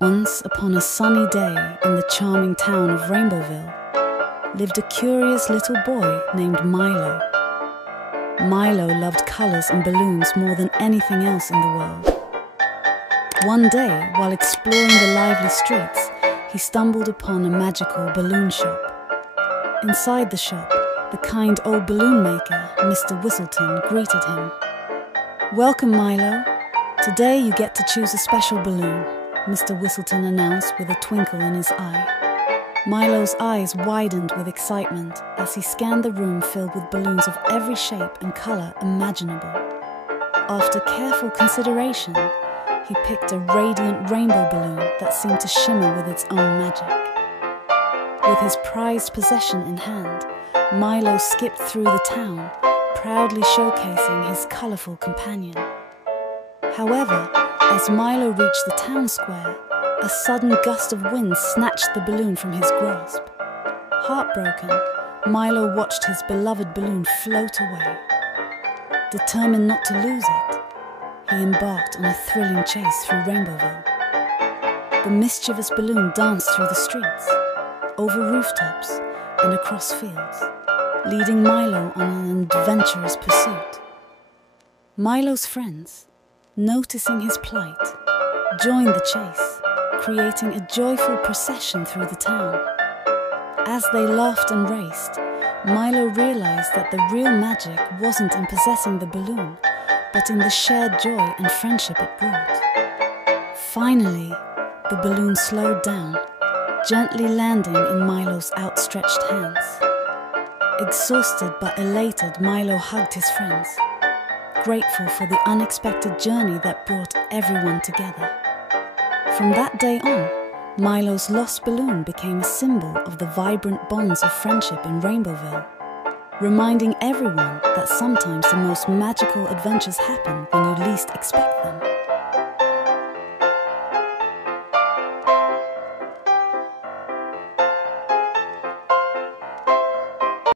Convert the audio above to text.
Once upon a sunny day in the charming town of Rainbowville lived a curious little boy named Milo. Milo loved colours and balloons more than anything else in the world. One day, while exploring the lively streets, he stumbled upon a magical balloon shop. Inside the shop, the kind old balloon maker, Mr. Whistleton, greeted him. "Welcome, Milo. Today you get to choose a special balloon," Mr. Whistleton announced with a twinkle in his eye. Milo's eyes widened with excitement as he scanned the room filled with balloons of every shape and colour imaginable. After careful consideration, he picked a radiant rainbow balloon that seemed to shimmer with its own magic. With his prized possession in hand, Milo skipped through the town, proudly showcasing his colourful companion. However, as Milo reached the town square, a sudden gust of wind snatched the balloon from his grasp. Heartbroken, Milo watched his beloved balloon float away. Determined not to lose it, he embarked on a thrilling chase through Rainbowville. The mischievous balloon danced through the streets, over rooftops and across fields, leading Milo on an adventurous pursuit. Milo's friends, noticing his plight, joined the chase, creating a joyful procession through the town. As they laughed and raced, Milo realized that the real magic wasn't in possessing the balloon, but in the shared joy and friendship it brought. Finally, the balloon slowed down, gently landing in Milo's outstretched hands. Exhausted but elated, Milo hugged his friends, grateful for the unexpected journey that brought everyone together. From that day on, Milo's lost balloon became a symbol of the vibrant bonds of friendship in Rainbowville, reminding everyone that sometimes the most magical adventures happen when you least expect them.